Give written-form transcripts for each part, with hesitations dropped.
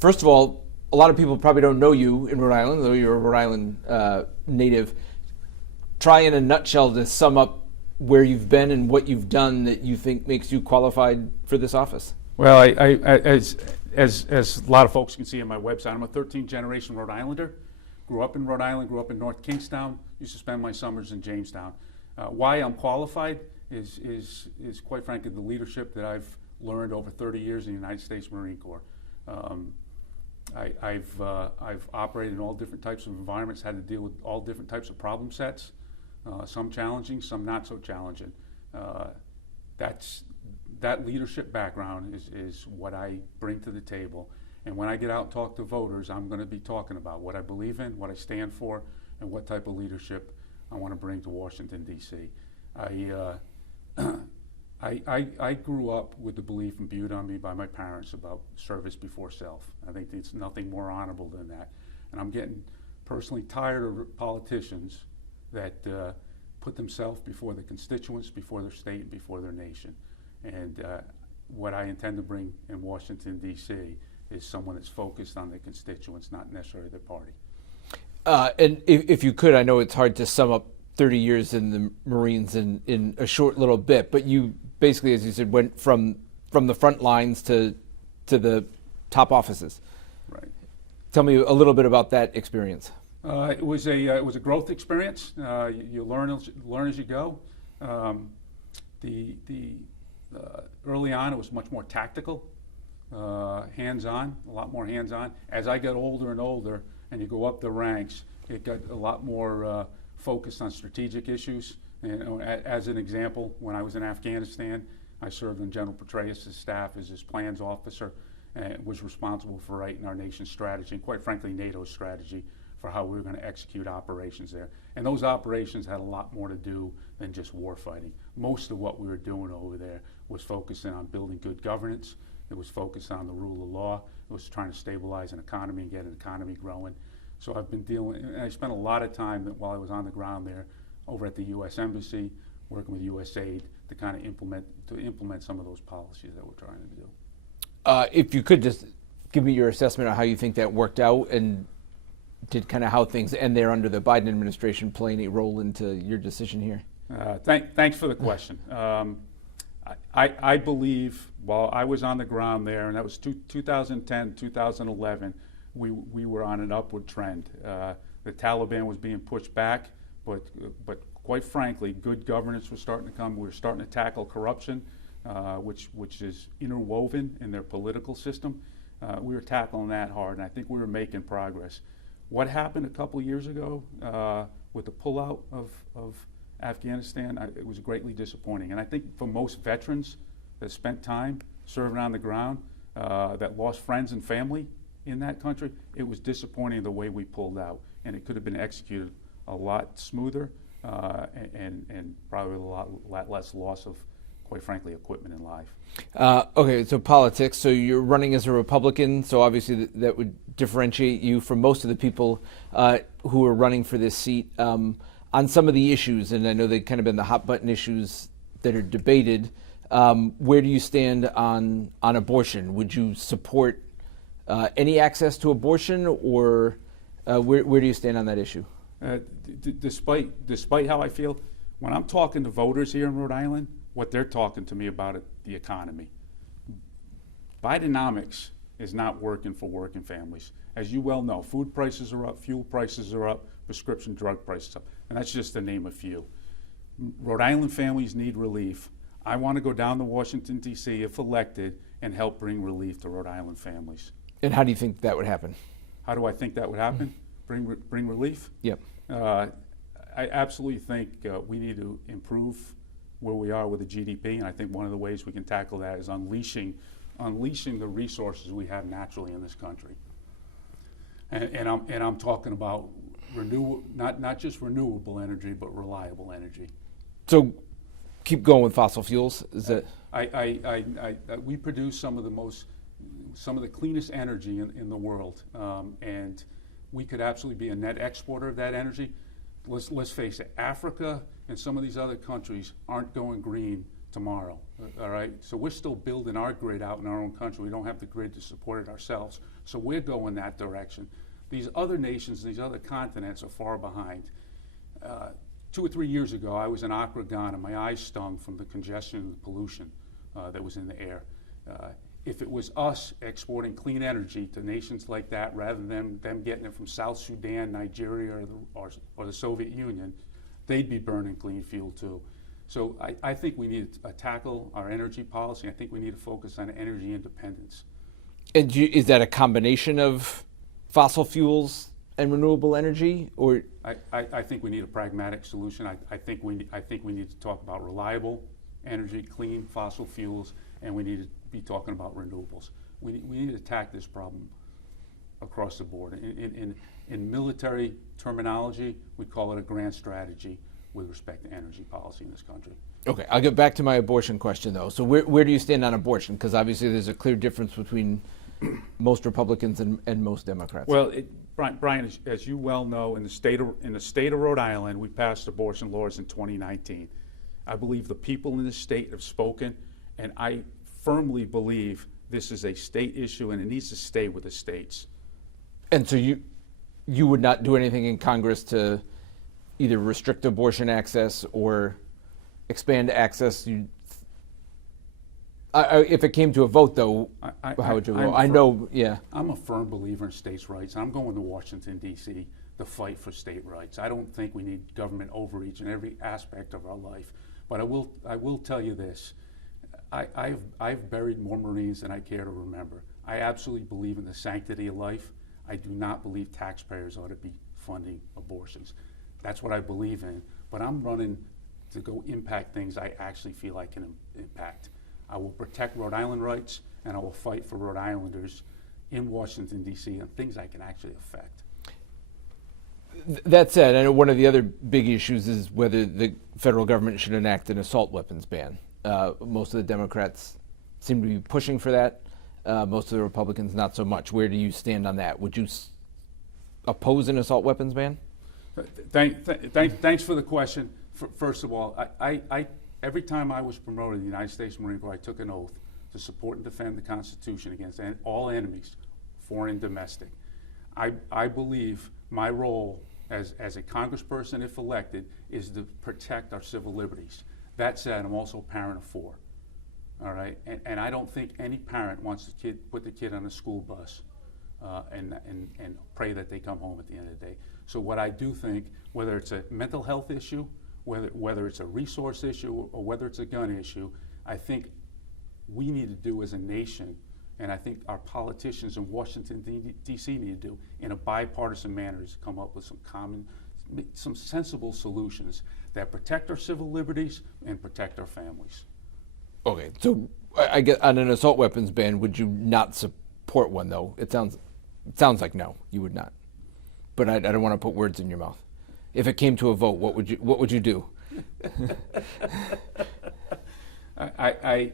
First of all, a lot of people probably don't know you in Rhode Island, though you're a Rhode Island native. Try in a nutshell to sum up where you've been and what you've done that you think makes you qualified for this office. Well, as a lot of folks can see on my website, I'm a 13th generation Rhode Islander. Grew up in Rhode Island, grew up in North Kingstown, used to spend my summers in Jamestown. Why I'm qualified is quite frankly the leadership that I've learned over 30 years in the United States Marine Corps. I've operated in all different types of environments, had to deal with all different types of problem sets, some challenging, some not so challenging. That leadership background is what I bring to the table. And when I get out and talk to voters, I'm going to be talking about what I believe in, what I stand for, and what type of leadership I want to bring to Washington, D.C. I grew up with the belief imbued on me by my parents about service before self. I think it's nothing more honorable than that. And I'm getting personally tired of politicians that put themselves before the constituents, before their state, and before their nation. And what I intend to bring in Washington, D.C. is someone that's focused on the constituents, not necessarily their party. And if you could, I know it's hard to sum up 30 years in the Marines in a short little bit, but you basically, as you said, went from the front lines to the top offices. Right. Tell me a little bit about that experience. It was a growth experience. You learn as you go. Early on, it was much more tactical, hands-on, a lot more hands-on. As I got older and older, and you go up the ranks, it got a lot more focused on strategic issues. And as an example, when I was in Afghanistan, I served in General Petraeus' staff as his plans officer and was responsible for writing our nation's strategy, and quite frankly, NATO's strategy for how we were going to execute operations there. And those operations had a lot more to do than just war fighting. Most of what we were doing over there was focusing on building good governance. It was focused on the rule of law. It was trying to stabilize an economy and get an economy growing. So I've been dealing, and I spent a lot of time while I was on the ground there over at the U.S. Embassy, working with USAID to kind of implement some of those policies that we're trying to do. If you could just give me your assessment of how you think that worked out, and did kind of how things end there under the Biden administration play any role into your decision here? Thanks for the question. I believe while I was on the ground there, and that was 2010, 2011, we were on an upward trend. The Taliban was being pushed back, but quite frankly, good governance was starting to come. We were starting to tackle corruption, which is interwoven in their political system. We were tackling that hard, and I think we were making progress. What happened a couple of years ago with the pullout of Afghanistan, it was greatly disappointing. And I think for most veterans that spent time serving on the ground, that lost friends and family in that country, it was disappointing the way we pulled out. And it could have been executed a lot smoother and probably a lot less loss of, quite frankly, equipment and life. Okay, so politics. So you're running as a Republican, so obviously that would differentiate you from most of the people who are running for this seat. On some of the issues, and I know they've kind of been the hot button issues that are debated, where do you stand on abortion? Would you support any access to abortion, or where do you stand on that issue? Despite how I feel, when I'm talking to voters here in Rhode Island, what they're talking to me about is the economy. Bidenomics is not working for working families. As you well know, food prices are up, fuel prices are up, prescription drug prices up, and that's just to name a few. Rhode Island families need relief. I want to go down to Washington, D.C., if elected, and help bring relief to Rhode Island families. And how do you think that would happen? How do I think that would happen? Bring relief? Yep. I absolutely think we need to improve where we are with the GDP, and I think one of the ways we can tackle that is unleashing the resources we have naturally in this country. And I'm talking about not just renewable energy, but reliable energy. So keep going with fossil fuels. Is that? We produce some of the cleanest energy in the world, and we could absolutely be a net exporter of that energy. Let's face it, Africa and some of these other countries aren't going green tomorrow, all right? So we're still building our grid out in our own country. We don't have the grid to support it ourselves. So we're going that direction. These other nations, these other continents are far behind. 2 or 3 years ago, I was in Accra, Ghana. My eyes stung from the congestion and the pollution that was in the air. If it was us exporting clean energy to nations like that, rather than them getting it from South Sudan, Nigeria, or the Soviet Union, they'd be burning clean fuel too. So I think we need to tackle our energy policy. I think we need to focus on energy independence. And is that a combination of fossil fuels and renewable energy, or? I think we need a pragmatic solution. I think we need to talk about reliable energy, clean fossil fuels, and we need to be talking about renewables. We need to attack this problem across the board. In military terminology, we call it a grand strategy with respect to energy policy in this country. Okay, I'll get back to my abortion question, though. So where do you stand on abortion? Because obviously there's a clear difference between most Republicans and most Democrats. Well, Brian, as you well know, in the state of Rhode Island, we passed abortion laws in 2019. I believe the people in the state have spoken, and I firmly believe this is a state issue, and it needs to stay with the states. And so you would not do anything in Congress to either restrict abortion access or expand access? If it came to a vote, though, how would you vote? I'm a firm believer in states' rights. I'm going to Washington, D.C. to fight for state rights. I don't think we need government overreach in every aspect of our life. But I will tell you this. I've buried more Marines than I care to remember. I absolutely believe in the sanctity of life. I do not believe taxpayers ought to be funding abortions. That's what I believe in. But I'm running to go impact things I actually feel I can impact. I will protect Rhode Island rights, and I will fight for Rhode Islanders in Washington, D.C. on things I can actually affect. That said, I know one of the other big issues is whether the federal government should enact an assault weapons ban. Most of the Democrats seem to be pushing for that. Most of the Republicans not so much. Where do you stand on that? Would you oppose an assault weapons ban? Thanks for the question. First of all, every time I was promoted in the United States Marine Corps, I took an oath to support and defend the Constitution against all enemies, foreign and domestic. I believe my role as a congressperson, if elected, is to protect our civil liberties. That said, I'm also a parent of 4. All right, and I don't think any parent wants to put the kid on a school bus and pray that they come home at the end of the day. So what I do think, whether it's a mental health issue, whether it's a resource issue, or whether it's a gun issue, I think we need to do as a nation, and I think our politicians in Washington, D.C. need to do in a bipartisan manner, is come up with some sensible solutions that protect our civil liberties and protect our families. Okay, so I get on an assault weapons ban, would you not support one, though? It sounds like no, you would not. But I don't want to put words in your mouth. If it came to a vote, what would you do? I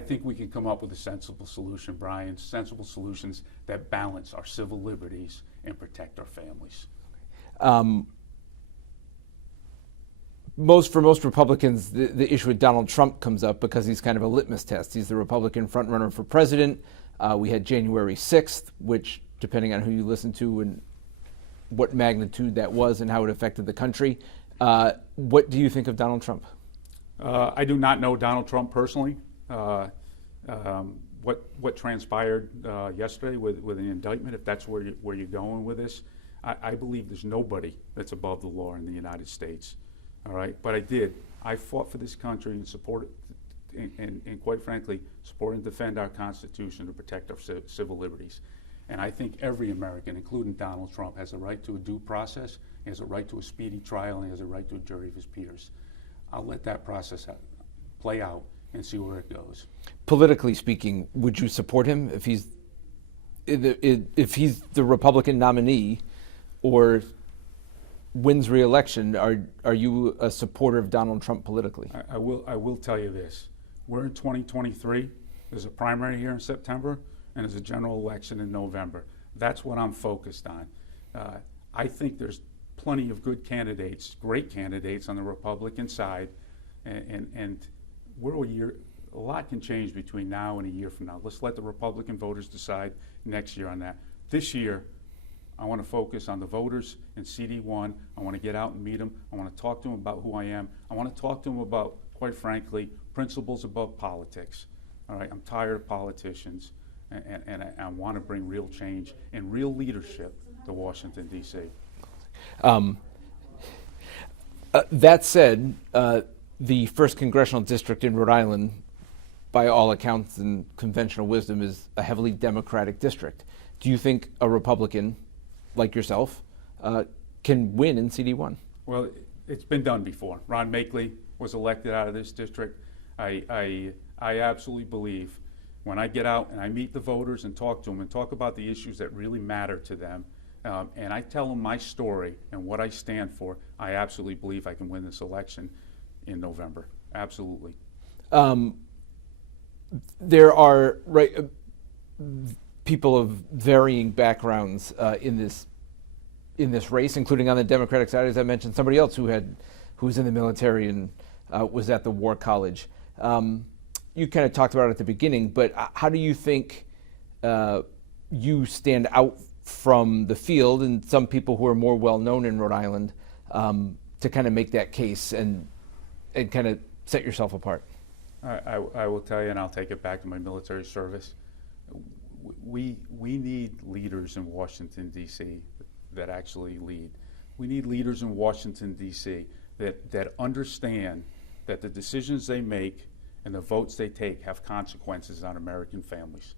think we can come up with a sensible solution, Brian. Sensible solutions that balance our civil liberties and protect our families. For most Republicans, the issue with Donald Trump comes up because he's kind of a litmus test. He's the Republican frontrunner for president. We had January 6th, which, depending on who you listen to and what magnitude that was and how it affected the country. What do you think of Donald Trump? I do not know Donald Trump personally. What transpired yesterday with the indictment, if that's where you're going with this, I believe there's nobody that's above the law in the United States. All right, but I fought for this country and supported, and quite frankly, support and defend our Constitution to protect our civil liberties. And I think every American, including Donald Trump, has a right to a due process, he has a right to a speedy trial, and he has a right to a jury of his peers. I'll let that process play out and see where it goes. Politically speaking, would you support him if he's the Republican nominee or wins re-election? Are you a supporter of Donald Trump politically? I will tell you this. We're in 2023. There's a primary here in September, and there's a general election in November. That's what I'm focused on. I think there's plenty of good candidates, great candidates on the Republican side, and we're a year. A lot can change between now and a year from now. Let's let the Republican voters decide next year on that. This year, I want to focus on the voters in CD1. I want to get out and meet them. I want to talk to them about who I am. I want to talk to them about, quite frankly, principles above politics. All right, I'm tired of politicians, and I want to bring real change and real leadership to Washington, D.C. That said, the 1st Congressional District in Rhode Island, by all accounts and conventional wisdom, is a heavily Democratic district. Do you think a Republican like yourself can win in CD1? Well, it's been done before. Ron Makeley was elected out of this district. I absolutely believe when I get out and I meet the voters and talk to them and talk about the issues that really matter to them, and I tell them my story and what I stand for, I absolutely believe I can win this election in November. Absolutely. There are people of varying backgrounds in this race, including on the Democratic side, as I mentioned, somebody else who was in the military and was at the War College. You kind of talked about it at the beginning, but how do you think you stand out from the field and some people who are more well known in Rhode Island to kind of make that case and kind of set yourself apart? I will tell you, and I'll take it back to my military service. We need leaders in Washington, D.C. that actually lead. We need leaders in Washington, D.C. that understand that the decisions they make and the votes they take have consequences on American families.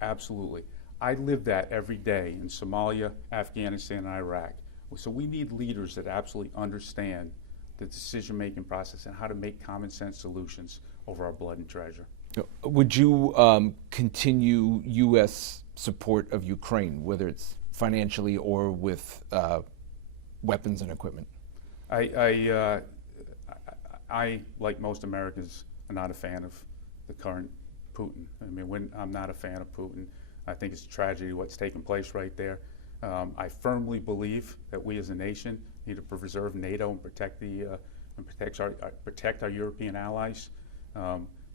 Absolutely. I live that every day in Somalia, Afghanistan, and Iraq. So we need leaders that absolutely understand the decision-making process and how to make common sense solutions over our blood and treasure. Would you continue U.S. support of Ukraine, whether it's financially or with weapons and equipment? I, like most Americans, am not a fan of the current Putin. I mean, I'm not a fan of Putin. I think it's a tragedy what's taking place right there. I firmly believe that we as a nation need to preserve NATO and protect our European allies.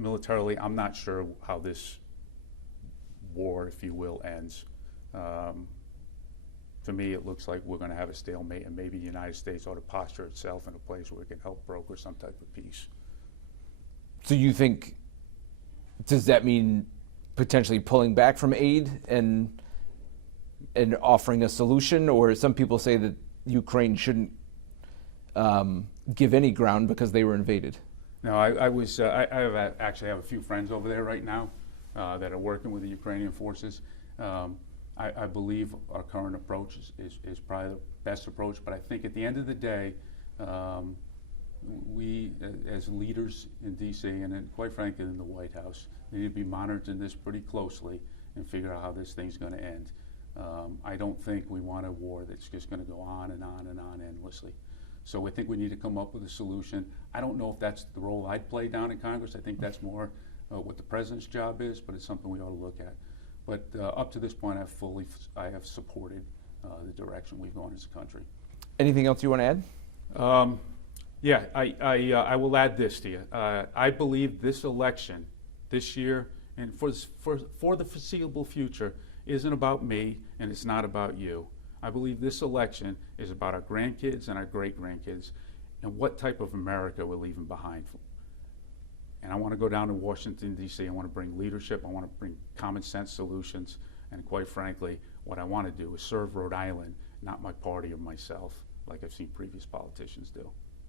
Militarily, I'm not sure how this war, if you will, ends. To me, it looks like we're going to have a stalemate, and maybe the United States ought to posture itself in a place where it can help broker some type of peace. So you think, does that mean potentially pulling back from aid and offering a solution? Or some people say that Ukraine shouldn't give any ground because they were invaded. No, I actually have a few friends over there right now that are working with the Ukrainian forces. I believe our current approach is probably the best approach, but I think at the end of the day, we as leaders in D.C. and quite frankly in the White House need to be monitoring this pretty closely and figure out how this thing's going to end. I don't think we want a war that's just going to go on and on and on endlessly. So I think we need to come up with a solution. I don't know if that's the role I'd play down in Congress. I think that's more what the president's job is, but it's something we ought to look at. But up to this point, I have supported the direction we've gone as a country. Anything else you want to add? Yeah, I will add this to you. I believe this election, this year, and for the foreseeable future, isn't about me and it's not about you. I believe this election is about our grandkids and our great-grandkids and what type of America we're leaving behind. And I want to go down to Washington, D.C. I want to bring leadership. I want to bring common sense solutions. And quite frankly, what I want to do is serve Rhode Island, not my party or myself, like I've seen previous politicians do.